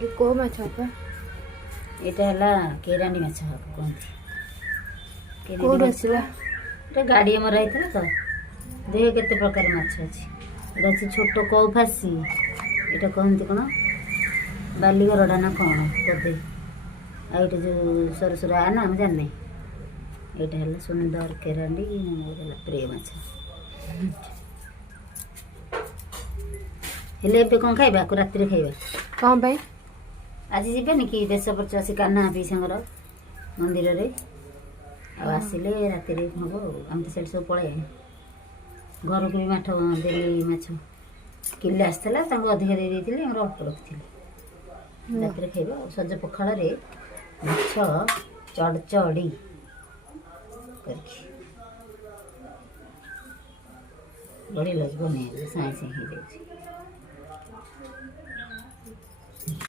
ये को माछ आपा ଏଇଟା ହେଲା କେରାଣ୍ଡି ମାଛ କୁହନ୍ତି। କେରାଣ୍ଡି କୋଉଠୁ ମାଛ ଆସିଲା? ଏଇଟା ଗାଡ଼ି ଆମର ହେଇଥିଲା ତ। ଦେହ କେତେ ପ୍ରକାର ମାଛ ଅଛି। ଏଇଟା ଅଛି ଛୋଟ କଉ ଫାସି, ଏଇଟା କହନ୍ତି କ'ଣ ବାଲିଗରଡ଼ା ନା କ'ଣ ବୋଧେ। ଆଉ ଏଇଟା ଯେଉଁ ସରୁ ସରୁ ନା ଆମେ ଜାଣିନେ। ଏଇଟା ହେଲା ସୁନ୍ଦର କେରାଣ୍ଡି, ହେଲା ପ୍ରିୟ ମାଛ। ହେଲେ ଏବେ କ'ଣ ଖାଇବା? ଆକୁ ରାତିରେ ଖାଇବା। କ'ଣ ପାଇଁ? ଆଜି ଯିବେନି କି ଦେଶ ପଚାଶ କାହ୍ନା ପିଇସାଙ୍କର ମନ୍ଦିରରେ? ଆଉ ଆସିଲେ ରାତିରେ ହବ ଆଉ। ଆମେ ତ ସେଠି ସବୁ ପଳେଇ ଘରକୁ ବି ମାଛ ଦେଲି। ମାଛ କିଲେ ଆସିଥିଲା, ତାଙ୍କୁ ଅଧିକା ଦେଇ ଦେଇଥିଲି, ଆମର ଅଳ୍ପ ରଖିଥିଲି। ରାତିରେ ଖାଇବା ଆଉ। ସଜ ପଖାଳରେ ମାଛ ଚଡ଼ଚଡ଼ି କରିକି ବଢ଼ିଆ ଲାଗିବ। ବନେଇବା ସାଙ୍ଗେ ସାଙ୍ଗେ ହେଇଯାଉଛି।